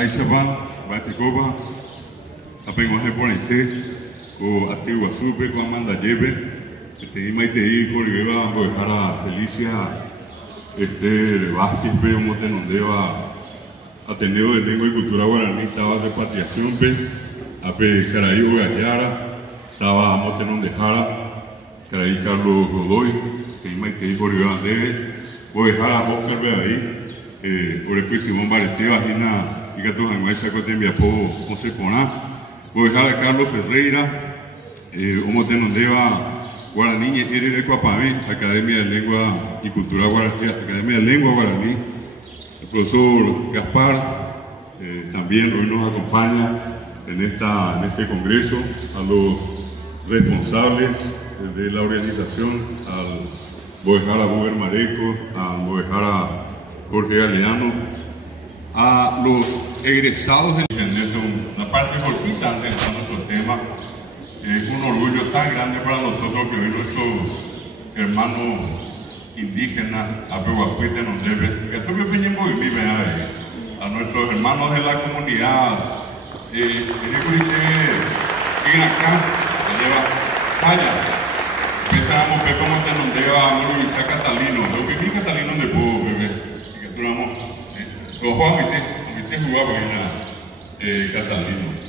Aishaban, Batecoba, Apengoje por o Atiguazupe, con Amanda Lleve, Maitei, Corrieva, Bojara, Felicia, Vázquez, pero Motenondeva, Ateneo de Lengua y Cultura Guaraní, estaba de Repatriación, Ape Caraí Gallara, estaba Motenondejara, Caraí Carlos Godoy, Maitei, Corrieva, Deve, Bojara, Oscar Beaí, Orepi Simón Bareteo, Agina, y que todos además se cotemia por José Coná, Bojara Carlos Ferreira, Motenondeva, Guaraní, Erere Cuapamé, Academia de Lengua y Cultura Guaraní, Academia de Lengua Guaraní, el profesor Gaspar, también hoy nos acompaña en este congreso, a los responsables de la organización, al Bojara Buber Mareco, al Bojara Jorge Galeano, a los egresados de una parte cortita antes de nuestro tema. Es un orgullo tan grande para nosotros que hoy nuestros hermanos indígenas, Apehuacuite, nos deben, a nuestros hermanos de la comunidad, acá, Saya, empezamos a ver cómo te nos deba Luisa Catalino, lo que vi Catalino de Pueblo, bebé, y que tú vamos, los juegos, viste jugaba en Catalino.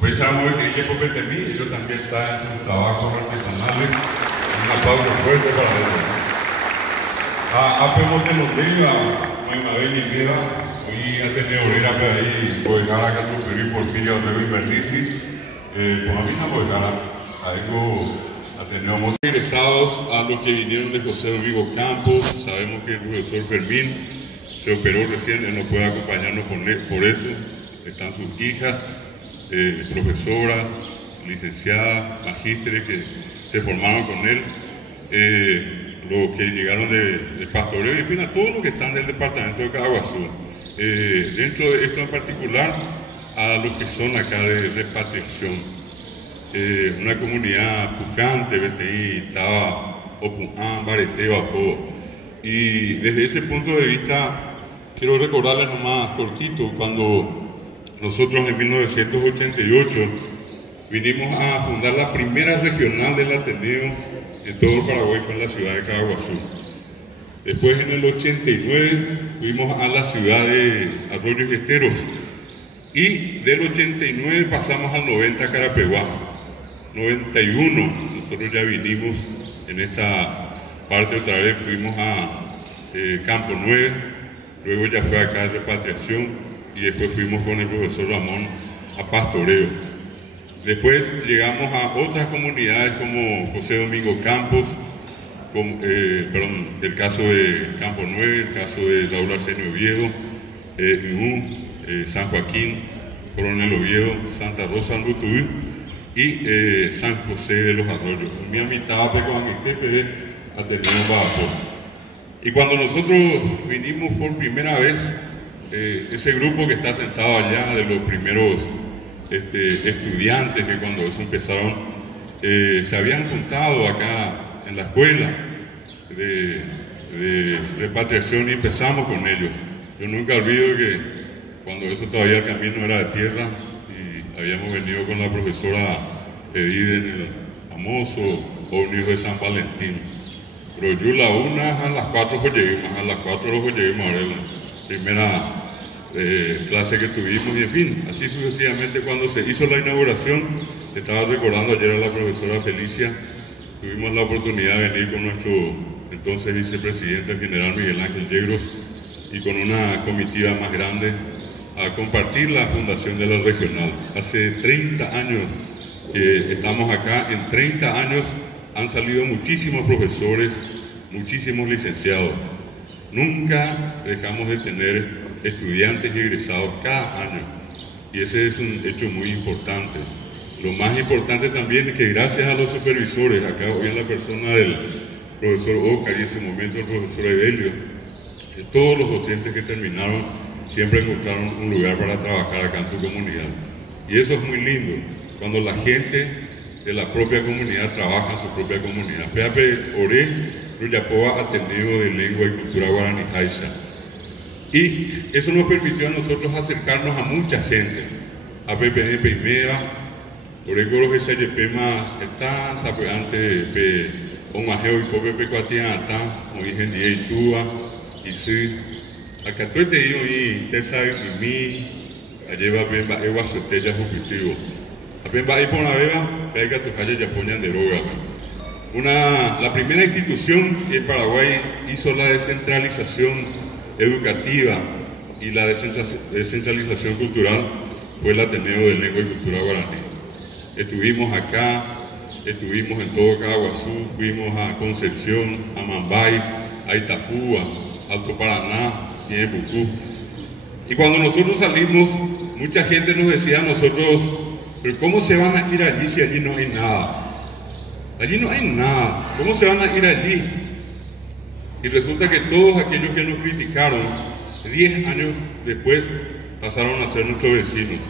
Pensamos que ella por mí, ellos también están en sus trabajos artesanales. Un aplauso fuerte para ellos. A Motenondeva, Mabel y Meda, hoy a tener obrera por ahí, voy a dejar acá tu pedir por fin, yo debo invertirse. Pues a mí no voy a dejar algo a tener muy interesados a los que vinieron de José Domingo Campos. Sabemos que el profesor Fermín se operó recién, él no puede acompañarnos por eso. Están sus hijas. Profesoras, licenciadas, magísteres que se formaron con él, los que llegaron de pastoreo, y en fin, a todos los que están del departamento de Caaguazú. Dentro de esto en particular, a los que son acá de repatriación. Una comunidad pujante, BTI, Taba, Opuán, Bareteo, Apo. Y desde ese punto de vista, quiero recordarles nomás cortito, cuando nosotros en 1988 vinimos a fundar la primera regional del Ateneo en todo el Paraguay, fue en la ciudad de Caaguazú. Después en el 89 fuimos a la ciudad de Arroyos y Esteros, y del 89 pasamos al 90 a Carapeguá. 91 nosotros ya vinimos en esta parte otra vez, fuimos a Campo 9, luego ya fue acá a Repatriación, y después fuimos con el profesor Ramón a pastoreo. Después llegamos a otras comunidades como José Domingo Campos, el caso de Campo 9, el caso de Raúl Arsenio Oviedo, San Joaquín, Coronel Oviedo, Santa Rosa Andutubí y San José de los Arroyos. Mi amistad a tener y cuando nosotros vinimos por primera vez, ese grupo que está sentado allá, de los primeros estudiantes que cuando eso empezaron, se habían juntado acá en la escuela de repatriación y empezamos con ellos. Yo nunca olvido que cuando eso todavía el camino era de tierra y habíamos venido con la profesora Edith en el famoso Ovni de San Valentín. Pero yo la una a las 4 a las 4 lo lleguemos a ver la primera clase que tuvimos, y en fin, así sucesivamente. Cuando se hizo la inauguración, estaba recordando ayer a la profesora Felicia, tuvimos la oportunidad de venir con nuestro entonces vicepresidente, el general Miguel Ángel Yegros, y con una comitiva más grande a compartir la fundación de la regional. Hace 30 años que estamos acá, en 30 años han salido muchísimos profesores, muchísimos licenciados. Nunca dejamos de tener estudiantes y egresados cada año, y ese es un hecho muy importante. Lo más importante también es que gracias a los supervisores, acá hoy en la persona del profesor Oscar y en ese momento el profesor Evelio, que todos los docentes que terminaron siempre encontraron un lugar para trabajar acá en su comunidad. Y eso es muy lindo, cuando la gente de la propia comunidad trabaja en su propia comunidad. Peape Oré, Ruyapoa, atendido de Lengua y Cultura Guaraní Jaiza. Y eso nos permitió a nosotros acercarnos a mucha gente, a PPM Peimea, por el que se llama está, sabe antes, un majeo y pobre pecuatia, está, como dije, y túa, y sí, acá tú te digo, y te sabe, y mi, lleva bien, va, ewa, sotella, objetivo. Apenas va a ir por la beba, pega tu calle, ya ponen de droga. La primera institución en Paraguay hizo la descentralización educativa y la descentralización cultural fue el Ateneo de Lengua y Cultura Guaraní. Estuvimos acá, estuvimos en todo Caraguazú, fuimos a Concepción, a Mambay, a Itapúa, a Alto Paraná y en Bucú. Y cuando nosotros salimos, mucha gente nos decía a nosotros, pero ¿cómo se van a ir allí si allí no hay nada? Allí no hay nada, ¿cómo se van a ir allí? Y resulta que todos aquellos que nos criticaron, 10 años después, pasaron a ser nuestros vecinos.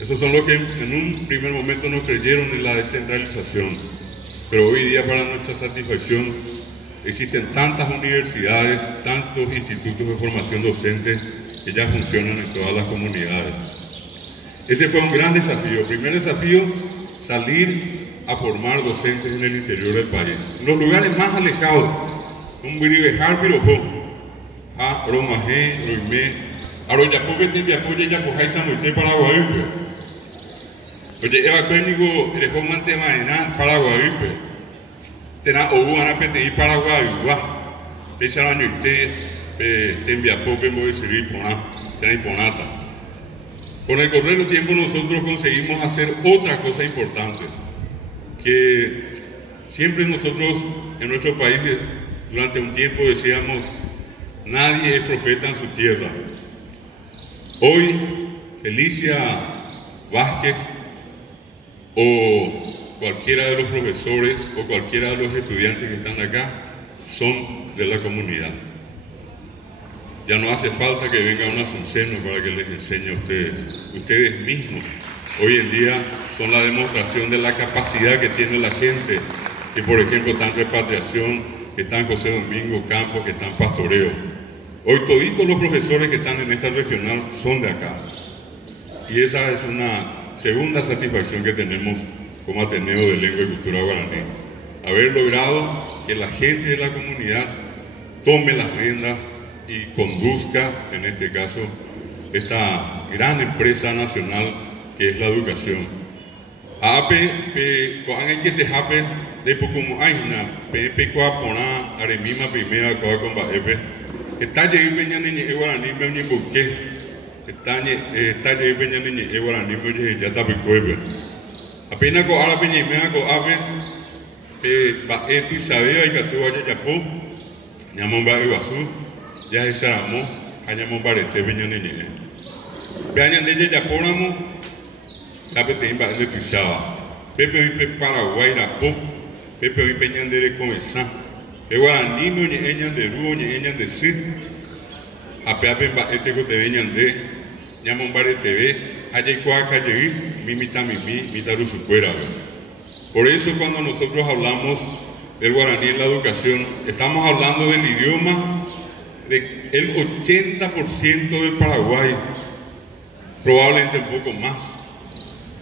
Esos son los que en un primer momento no creyeron en la descentralización. Pero hoy día, para nuestra satisfacción, existen tantas universidades, tantos institutos de formación docente que ya funcionan en todas las comunidades. Ese fue un gran desafío. El primer desafío, salir a formar docentes en el interior del país. Los lugares más alejados, como Biribejar, Pirojó, a Romajé, Roimé, Arroyapo, Betembiapó, Yayapoja y Samoché, Paraguay. Oye, Eva Cuénigo, Erejomante Maena, Paraguay. Tena Obu, Anapetei, Paraguay, Pesarañoite, Tembiapó, Pemboesiri, Poná, Tena y Ponata. Con el correr del tiempo nosotros conseguimos hacer otra cosa importante, que siempre nosotros en nuestro país durante un tiempo decíamos, nadie es profeta en su tierra. Hoy, Felicia Vázquez o cualquiera de los profesores o cualquiera de los estudiantes que están acá son de la comunidad. Ya no hace falta que venga un asunceno para que les enseñe a ustedes. Ustedes mismos hoy en día son la demostración de la capacidad que tiene la gente, que por ejemplo está en Repatriación, que está en José Domingo Campos, que está en Pastoreo. Hoy toditos los profesores que están en esta regional son de acá. Y esa es una segunda satisfacción que tenemos como Ateneo de Lengua y Cultura Guaraní. Haber logrado que la gente de la comunidad tome las riendas y conduzca, en este caso, esta gran empresa nacional que es la educación. APE, cuando que se hape, de poco como hay una, PEP, Coapona, Aremima, Primera, Coacomba, EPE, está llegando Peñani, Guaraní, me busqué, está llegando Peñani, Guaraní, me ya está picueve. Apenas con Ara Peñimea, con APE, esto y sabía, y que tú vayas ya po, Ñamomba y Basú, ya es Saramo, Añamon Barete, Peñani, Peñan de ella ya ponamos, la Petimba de Pisaba, Pepe Vipe Paraguay, Rapo, Pepe Vipe Ñandere Comenzá, Guaraní, Ñeñan de Ruo, Ñeñan de Sid, Apeape Baete Cote Ñandé, Ñamon Barete, Ayacuaca, Yeí, Mimita Mimi, Mitaru Sucuera. Por eso, cuando nosotros hablamos del guaraní en la educación, estamos hablando del idioma del 80% del Paraguay, probablemente un poco más.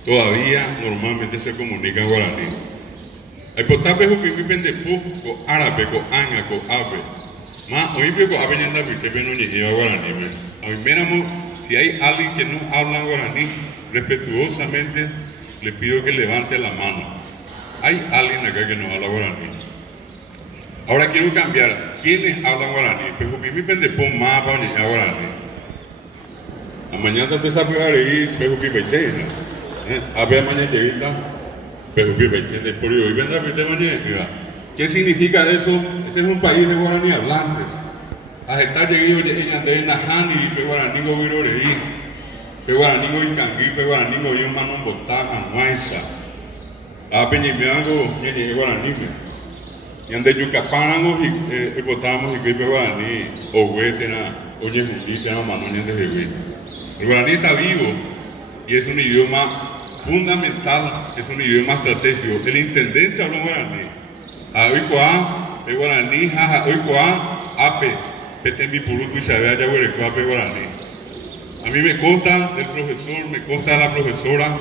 Todavía normalmente se comunica en guaraní. Hay potape jupipipen de puco, árabe, co anga, co ave. Más hoy veo ave en la viste, no lleva guaraní. A mí miramos, si hay alguien que no habla guaraní, respetuosamente le pido que levante la mano. Hay alguien acá que no habla guaraní. Ahora quiero cambiar. ¿Quiénes hablan guaraní? Pues jupipipen de puco, más para llevar guaraní. A mañana te sabré y pues jupipipen, ¿no? A ver, mañana pero por hoy vendrá mañana. ¿Qué significa eso? Este es un país de guaraní hablantes. A estar llegado en André Najani, pero guaraní go viroreí, pero guaraní go incangui, pero guaraní go yo mano botá, anuaiza. A peñimeago, ñeñe guaraní. Y ande yucapango y botábamos y que guaraní, o huetena, o ñejunita, mano ñende de huí. El guaraní está vivo y es un idioma fundamental, es un idioma estratégico. El intendente habló guaraní. Oikoa, el guaraní, jaja, oikoa, ape, Petembi Purutu y Sabea Yaguarecuape Guaraní. A mí me consta del profesor, me consta de la profesora,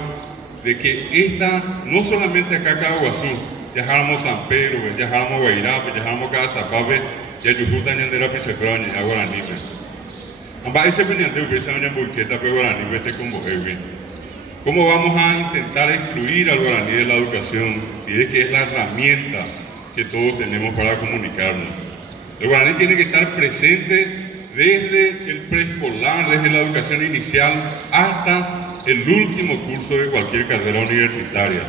de que esta, no solamente acá en Caguazú, viajáramos San Pedro, viajáramos Guairape, viajáramos Cazapape, y Ayujuta Ñandera Pisepra Ña Guaraní. Amba ese pendiente hubiese una buqueta pe Guaraní, vete con Bohewe. ¿Cómo vamos a intentar excluir al guaraní de la educación? Y es que es la herramienta que todos tenemos para comunicarnos. El guaraní tiene que estar presente desde el preescolar, desde la educación inicial, hasta el último curso de cualquier carrera universitaria.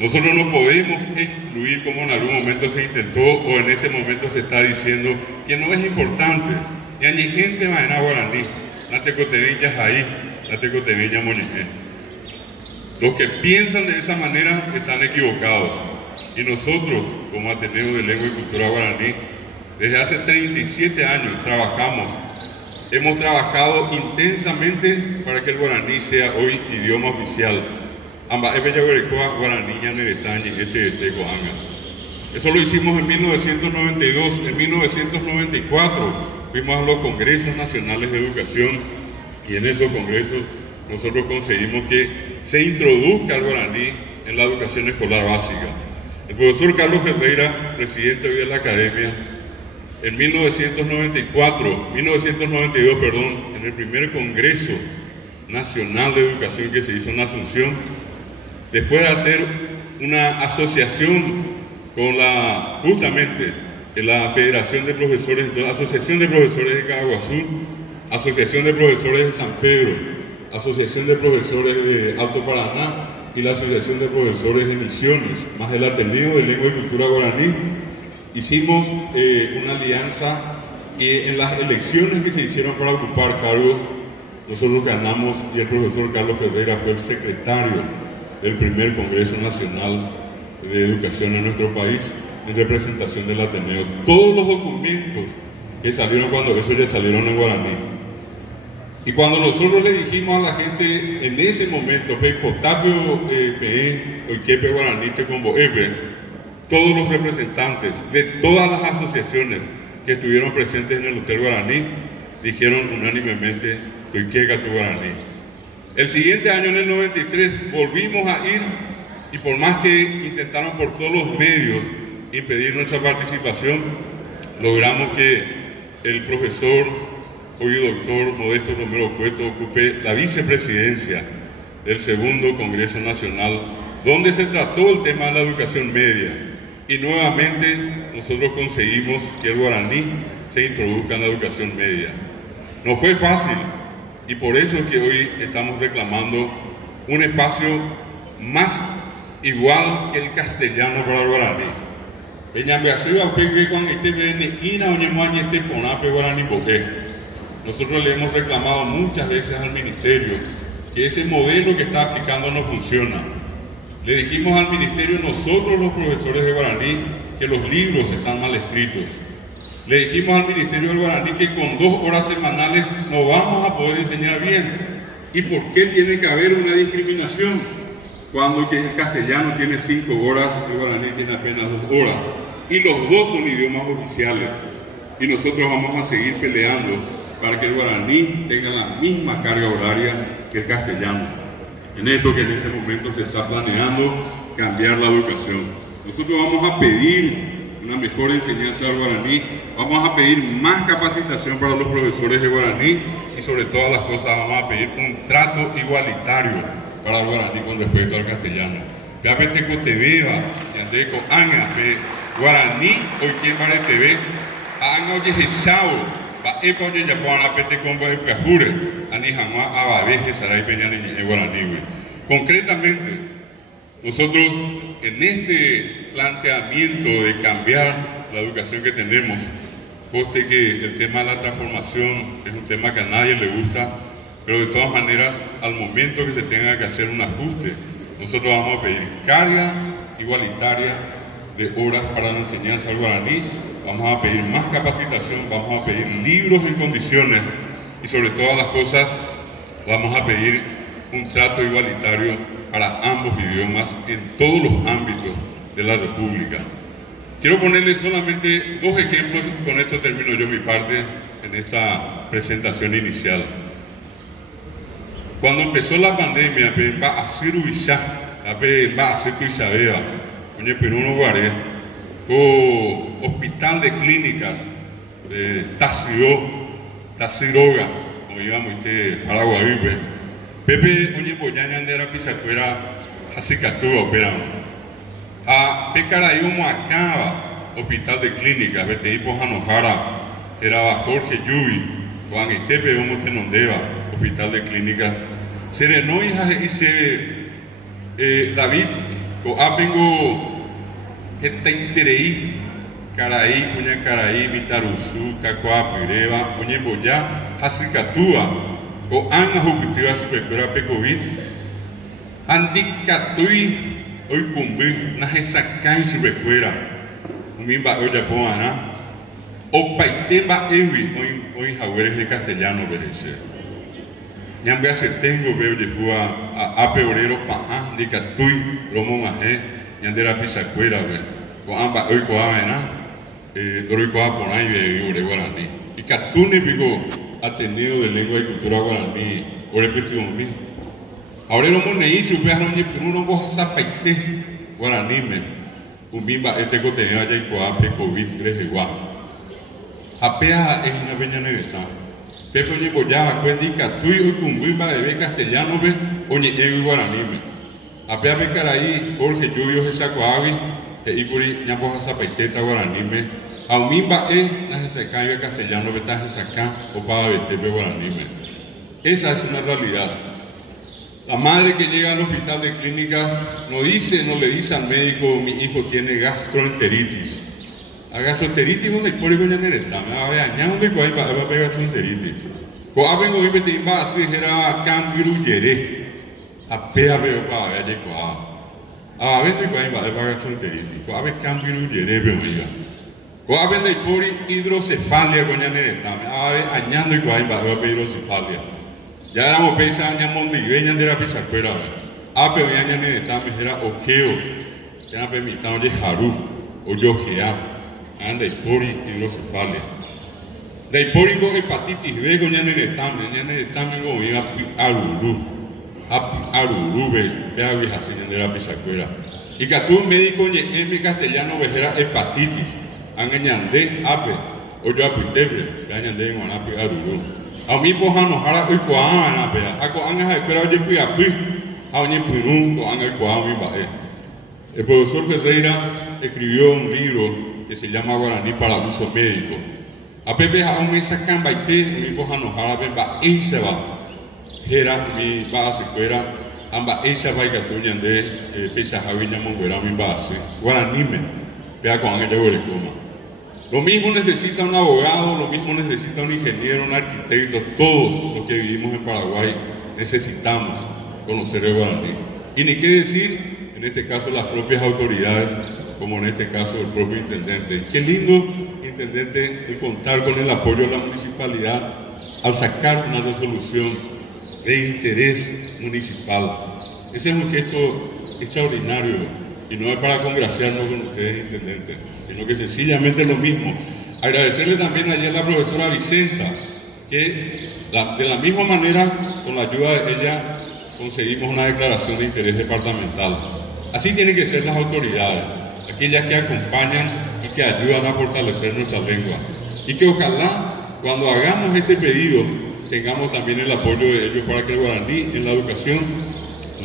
Nosotros no podemos excluir, como en algún momento se intentó o en este momento se está diciendo, que no es importante. Y hay gente más en guaraní, la tecotevillas ahí, la tecotevilla moñeje. Los que piensan de esa manera están equivocados. Y nosotros, como Ateneo de Lengua y Cultura Guaraní, desde hace 37 años trabajamos. Hemos trabajado intensamente para que el guaraní sea hoy idioma oficial. Eso lo hicimos en 1992. En 1994 fuimos a los Congresos Nacionales de Educación y en esos congresos nosotros conseguimos que se introduzca el guaraní en la educación escolar básica. El profesor Carlos Ferreira, presidente hoy de la Academia, en 1992, en el primer Congreso Nacional de Educación que se hizo en Asunción, después de hacer una asociación con justamente la Federación de Profesores, la Asociación de Profesores de Caguazú, Asociación de Profesores de San Pedro, Asociación de Profesores de Alto Paraná y la Asociación de Profesores de Misiones, más el Ateneo de Lengua y Cultura Guaraní, hicimos una alianza y en las elecciones que se hicieron para ocupar cargos, nosotros ganamos y el profesor Carlos Ferreira fue el secretario del primer Congreso Nacional de Educación en nuestro país en representación del Ateneo. Todos los documentos que salieron cuando eso ya salieron en guaraní. Y cuando nosotros le dijimos a la gente en ese momento, todos los representantes de todas las asociaciones que estuvieron presentes en el Hotel Guaraní dijeron unánimemente guaraní. El siguiente año, en el 93, volvimos a ir y por más que intentaron por todos los medios impedir nuestra participación, logramos que el profesor, hoy doctor Modesto Romero Cueto, ocupe la vicepresidencia del segundo Congreso Nacional, donde se trató el tema de la educación media. Y nuevamente nosotros conseguimos que el guaraní se introduzca en la educación media. No fue fácil y por eso es que hoy estamos reclamando un espacio más igual que el castellano para el guaraní. Nosotros le hemos reclamado muchas veces al ministerio que ese modelo que está aplicando no funciona. Le dijimos al ministerio, nosotros los profesores de guaraní, que los libros están mal escritos. Le dijimos al ministerio del guaraní que con 2 horas semanales no vamos a poder enseñar bien. ¿Y por qué tiene que haber una discriminación? Cuando el castellano tiene 5 horas, el guaraní tiene apenas 2 horas. Y los dos son idiomas oficiales. Y nosotros vamos a seguir peleando para que el guaraní tenga la misma carga horaria que el castellano. En esto que en este momento se está planeando cambiar la educación. Nosotros vamos a pedir una mejor enseñanza del guaraní, vamos a pedir más capacitación para los profesores de guaraní y sobre todas las cosas vamos a pedir un trato igualitario para el guaraní con respecto al castellano. Guaraní, hoy quien para TV, han oye Jesao, va epa oye Yapana pete comba de Pajure, ani jamás ababeje saray peña ni guaraní. Concretamente, nosotros en este planteamiento de cambiar la educación que tenemos, poste que el tema de la transformación es un tema que a nadie le gusta, pero de todas maneras, al momento que se tenga que hacer un ajuste, nosotros vamos a pedir carga igualitaria de horas para la enseñanza del guaraní, vamos a pedir más capacitación, vamos a pedir libros en condiciones y sobre todas las cosas vamos a pedir un trato igualitario para ambos idiomas en todos los ámbitos de la República. Quiero ponerles solamente 2 ejemplos, con esto termino yo mi parte en esta presentación inicial. Cuando empezó la pandemia, va a ser va a ser tu Isabela, oye, pero uno guaré, o hospital de clínicas, Taziroga, como íbamos Paraguay, Pepe, oye, boyaña de la pisacuera, Hasicatúa, operamos. A Pecarayumo acaba, hospital de clínicas, Beteipo Janojara, era Jorge Yubi, Juan Estepe, Homo Tenondeva, hospital de clínicas. Serenó hija dice David, Coapengo, Etaitereí, Caraí, Puña Caraí, Mitaruzu, Cacoa Pireva, Puña Boyá, Hasicatúa, Coana Jupitiva Supercura Pecovit, Andicatui. Hoy cumplí una jesacán si recuerda un mimba hoy ya poana o paiteba ewi hoy jagueres de castellano verse ñambe hace tengo veo de jua a peorero pa de catui romo maje ñandera pisacuera ve ko amba hoy ko avena dori ko por ahí de guaraní y catune pico atendido de lengua y cultura guaraní o repetido mi. Ahora no me hizo un perro ni por uno vos zapaite guaranime un bimba este contenido allá y coape covid 3 igual apea es una peña nevesta pepe ni boyaba cuendica tú y un bimba de castellano ve o ni llego guaranime apea ve caraí Jorge Lluvio esa coavi y curi ya vos zapaite guaranime a un bimba es la se cae castellano ve ta se saca o para vete guaranime. Esa es una realidad. La madre que llega al hospital de clínicas no le dice al médico, mi hijo tiene gastroenteritis. A gastroenteritis donde por el nereta, me va a ver añado de cuál va a ver gastroenteritis. Cuando vengo y me te iba a hacer era cambio yeré. A pea veo para ver allá cuál. A ver de cuál va a ver gastroenteritis. Cuando ve cambio yeré veo diga. Cuando ve de por hidrocefalia con nereta, me va a ver añado de cuál va a ver hidrocefalia. Ya éramos pensando en Mondiveña de la pisacuera. Pero ya en esta era ojeo. Ya no permitamos de Haru o Yogea. Anda y pori hidrocefalia. De hipórico hepatitis B con ya en el estame como iba Aruru. Aruru ve, pega vieja señal de la pisacuera. Y que tú médico en castellano vejera hepatitis. Angañande, ape, o yo apitebre, que añande en Guanapi Aruru. A mí pues no hará hoy cuándo pea a cuándo es pero oye pues a pues a oye pues no cuándo es cuándo va el profesor Ferreira escribió un libro que se llama Guaraní para abuso médico a Pepe a un mes sacan baite mi pues no hará ben va y se va era mi base fuera amba esa va que tú de pesa javiña monguera mi base Guaraní me pea cuándo es el coma. Lo mismo necesita un abogado, lo mismo necesita un ingeniero, un arquitecto, todos los que vivimos en Paraguay necesitamos conocer el guaraní. Y ni qué decir, en este caso las propias autoridades, como en este caso el propio intendente. Qué lindo, intendente, de contar con el apoyo de la municipalidad al sacar una resolución de interés municipal. Ese es un gesto extraordinario y no es para congraciarnos con ustedes, intendente, sino que sencillamente es lo mismo. Agradecerle también ayer a la profesora Vicenta, que de la misma manera, con la ayuda de ella, conseguimos una declaración de interés departamental. Así tienen que ser las autoridades, aquellas que acompañan y que ayudan a fortalecer nuestra lengua. Y que ojalá, cuando hagamos este pedido, tengamos también el apoyo de ellos para que el guaraní en la educación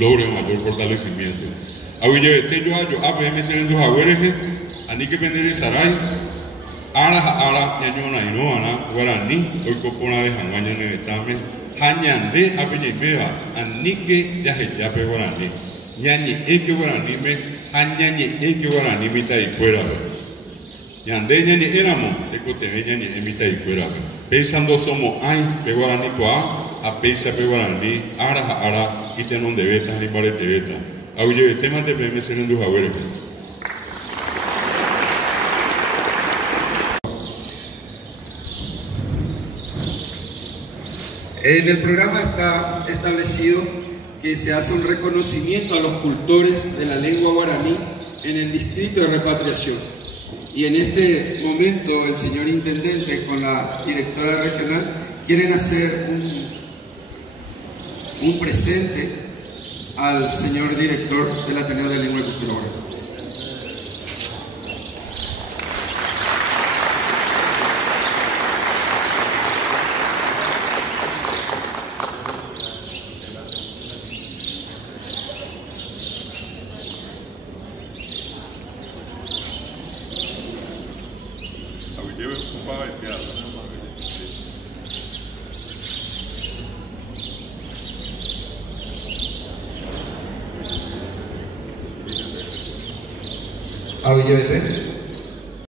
logre un mayor fortalecimiento. Yo APM serendo jaguereje, ani que vender saray, ara ñañona inoana, guaraní, hoy copona de janguaña en el examen, hañande apeñipea, ani que yape guaraní, ñañe eke guaraní me, hañañe eke guaraní mita y fuera. Ñande ñañe éramos, te coteme ñañe mita y fuera. Pensando somos ay, pe guaraní coa, a peisa pe guaraní, ara, y te non de betas ni parete beta. Oye, el tema de PM serendo jaguereje. En el programa está establecido que se hace un reconocimiento a los cultores de la lengua guaraní en el distrito de repatriación. Y en este momento el señor intendente con la directora regional quieren hacer un presente al señor director del Ateneo de Lengua y Cultura Oral. Avillete.